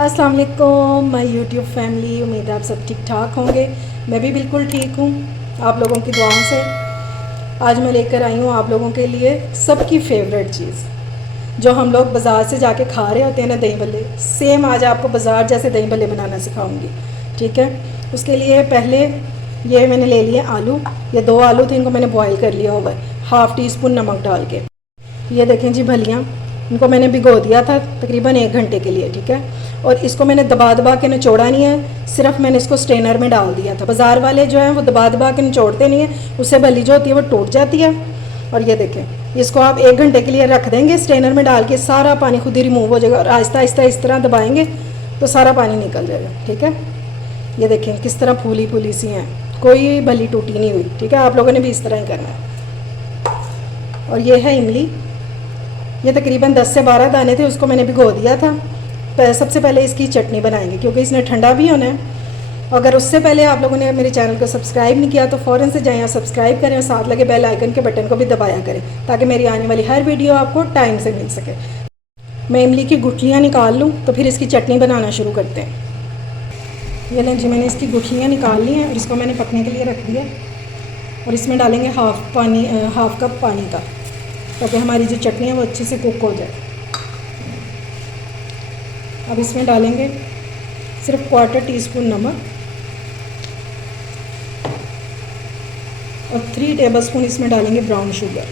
अस्सलाम वालेकुम my YouTube family. उम्मीद है आप सब ठीक ठाक होंगे। मैं भी बिल्कुल ठीक हूँ आप लोगों की दुआओं से। आज मैं लेकर आई हूँ आप लोगों के लिए सबकी फेवरेट चीज़, जो हम लोग बाज़ार से जाके खा रहे होते हैं ना, दही भल्ले। सेम आज आपको बाज़ार जैसे दही भल्ले बनाना सिखाऊंगी, ठीक है। उसके लिए पहले ये मैंने ले लिए आलू। ये 2 आलू थे, इनको मैंने बॉईल कर लिया हुआ है हाफ़ टी स्पून नमक डाल के। ये देखें जी भलियाँ, इनको मैंने भिगो दिया था तकरीबन 1 घंटे के लिए, ठीक है। और इसको मैंने दबा दबा के निचोड़ा नहीं है, सिर्फ मैंने इसको स्ट्रेनर में डाल दिया था। बाज़ार वाले जो हैं वो दबा दबा के निचोड़ते नहीं हैं, उससे भली जो होती है वो टूट जाती है। और ये देखें, इसको आप 1 घंटे के लिए रख देंगे स्ट्रेनर में डाल के, सारा पानी खुद ही रिमूव हो जाएगा। और आहिस्ता आहिस्ता इस तरह दबाएंगे तो सारा पानी निकल जाएगा, ठीक है। ये देखें किस तरह फूली फूली सी हैं, कोई भली टूटी नहीं हुई, ठीक है। आप लोगों ने भी इस तरह ही करना है। और ये है इमली, ये तकरीबन 10 से 12 दाने थे, उसको मैंने भिगो दिया था। सबसे पहले इसकी चटनी बनाएंगे क्योंकि इसने ठंडा भी होना है। अगर उससे पहले आप लोगों ने मेरे चैनल को सब्सक्राइब नहीं किया तो फ़ौरन से जाएं और सब्सक्राइब करें और साथ लगे बेल आइकन के बटन को भी दबाया करें ताकि मेरी आने वाली हर वीडियो आपको टाइम से मिल सके। मैं इमली की गुठलियाँ निकाल लूँ तो फिर इसकी चटनी बनाना शुरू करते हैं। ये लें जी, मैंने इसकी गुठलियाँ निकाल ली हैं और इसको मैंने पकने के लिए रख दिया। और इसमें डालेंगे हाफ़ कप पानी का, ताकि हमारी जो चटनी है वो अच्छे से कुक हो जाए। अब इसमें डालेंगे सिर्फ 1/4 टीस्पून नमक और 3 टेबलस्पून इसमें डालेंगे ब्राउन शुगर।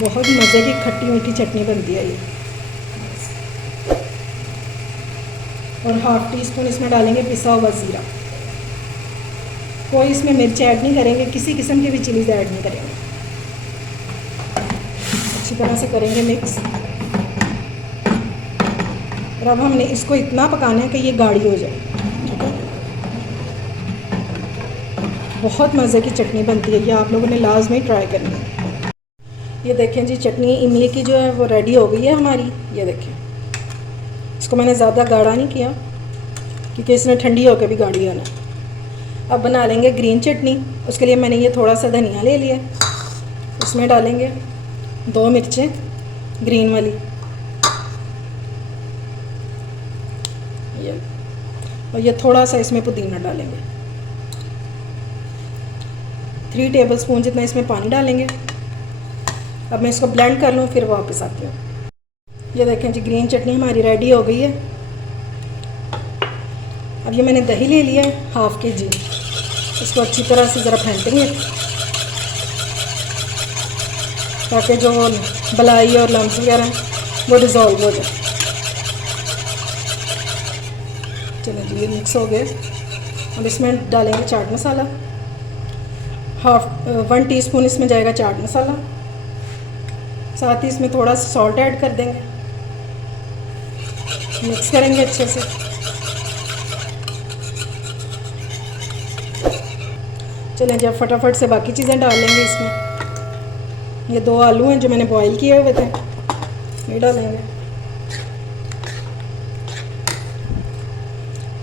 बहुत मज़े की खट्टी मीठी चटनी बनती है ये। और 1/2 टीस्पून इसमें डालेंगे पिसा हुआ ज़ीरा। कोई इसमें मिर्च ऐड नहीं करेंगे, किसी किस्म की भी चिलीज़ ऐड नहीं करेंगे। अच्छी तरह से करेंगे मिक्स। और अब हमने इसको इतना पकाना है कि ये गाढ़ी हो जाए, ठीक है। बहुत मज़े की चटनी बनती है, ये आप लोगों ने लाजमी ट्राई करनी है। ये देखें जी, चटनी इमली की जो है वो रेडी हो गई है हमारी। ये देखें, इसको मैंने ज़्यादा गाढ़ा नहीं किया क्योंकि इसने ठंडी होकर भी गाढ़ी होना है। अब बना लेंगे ग्रीन चटनी। उसके लिए मैंने ये थोड़ा सा धनिया ले लिया, उसमें डालेंगे 2 मिर्चें ग्रीन वाली, ये। और ये थोड़ा सा इसमें पुदीना डालेंगे। 3 टेबलस्पून जितना इसमें पानी डालेंगे। अब मैं इसको ब्लेंड कर लूँ फिर वापस आती हूँ। ये देखें जी, ग्रीन चटनी हमारी रेडी हो गई है। अब ये मैंने दही ले लिया है हाफ़ kg, इसको अच्छी तरह से ज़रा फेंटेंगे ताकि जो बलाई और लम्स वगैरह वो डिज़ोल्व हो जाए। चलो जी, ये मिक्स हो गए। अब इसमें डालेंगे चाट मसाला। 1 टीस्पून इसमें जाएगा चाट मसाला। साथ ही इसमें थोड़ा सा सॉल्ट ऐड कर देंगे। मिक्स करेंगे अच्छे से। चलें जी, अब फटाफट से बाकी चीज़ें डाल लेंगे इसमें। ये 2 आलू हैं जो मैंने बॉईल किए हुए थे, ये डालेंगे।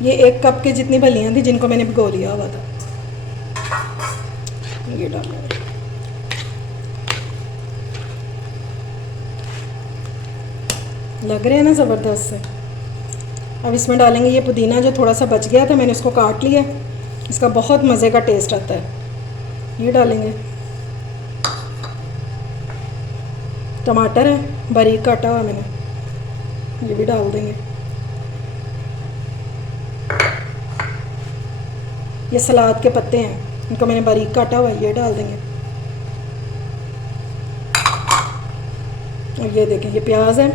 ये 1 कप के जितनी भलियाँ थी जिनको मैंने भिगो लिया हुआ था, ये डालेंगे। लग रहे हैं ना ज़बरदस्त से। अब इसमें डालेंगे ये पुदीना जो थोड़ा सा बच गया था, मैंने इसको काट लिया। इसका बहुत मज़े का टेस्ट आता है। ये डालेंगे। टमाटर है बारीक काटा हुआ मैंने, ये भी डाल देंगे। ये सलाद के पत्ते हैं, इनको मैंने बारीक काटा हुआ है, ये डाल देंगे। और ये देखें, ये प्याज है,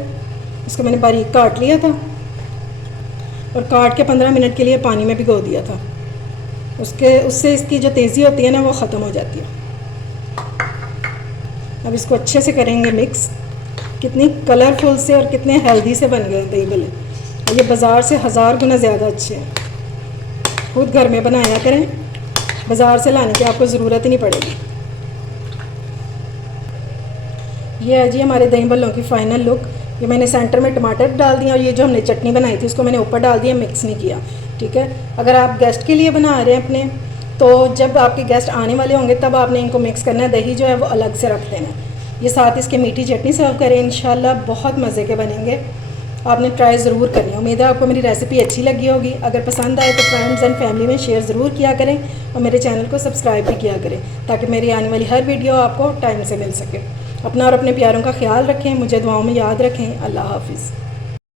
इसको मैंने बारीक काट लिया था और काट के 15 मिनट के लिए पानी में भिगो दिया था। उससे इसकी जो तेज़ी होती है ना वो ख़त्म हो जाती है। अब इसको अच्छे से करेंगे मिक्स। कितनी कलरफुल से और कितने हेल्दी से बन गए दही भल्ले। और ये बाज़ार से 1000 गुना ज़्यादा अच्छे हैं। खुद घर में बनाया करें, बाज़ार से लाने की आपको ज़रूरत ही नहीं पड़ेगी। ये है जी हमारे दही भल्लों की फ़ाइनल लुक। ये मैंने सेंटर में टमाटर डाल दिया और ये जो हमने चटनी बनाई थी उसको मैंने ऊपर डाल दिया, मिक्स नहीं किया, ठीक है। अगर आप गेस्ट के लिए बना रहे हैं अपने, तो जब आपके गेस्ट आने वाले होंगे तब आपने इनको मिक्स करना है। दही जो है वो अलग से रख देना है। ये साथ इसके मीठी चटनी सर्व करें, इंशाल्लाह बहुत मज़े के बनेंगे। आपने ट्राई ज़रूर करनी है। उम्मीद है आपको मेरी रेसिपी अच्छी लगी होगी। अगर पसंद आए तो फ्रेंड्स एंड फैमिली में शेयर ज़रूर किया करें और मेरे चैनल को सब्सक्राइब भी किया करें ताकि मेरी आने वाली हर वीडियो आपको टाइम से मिल सके। अपना और अपने प्यारों का ख्याल रखें, मुझे दुआओं में याद रखें। अल्लाह हाफिज़।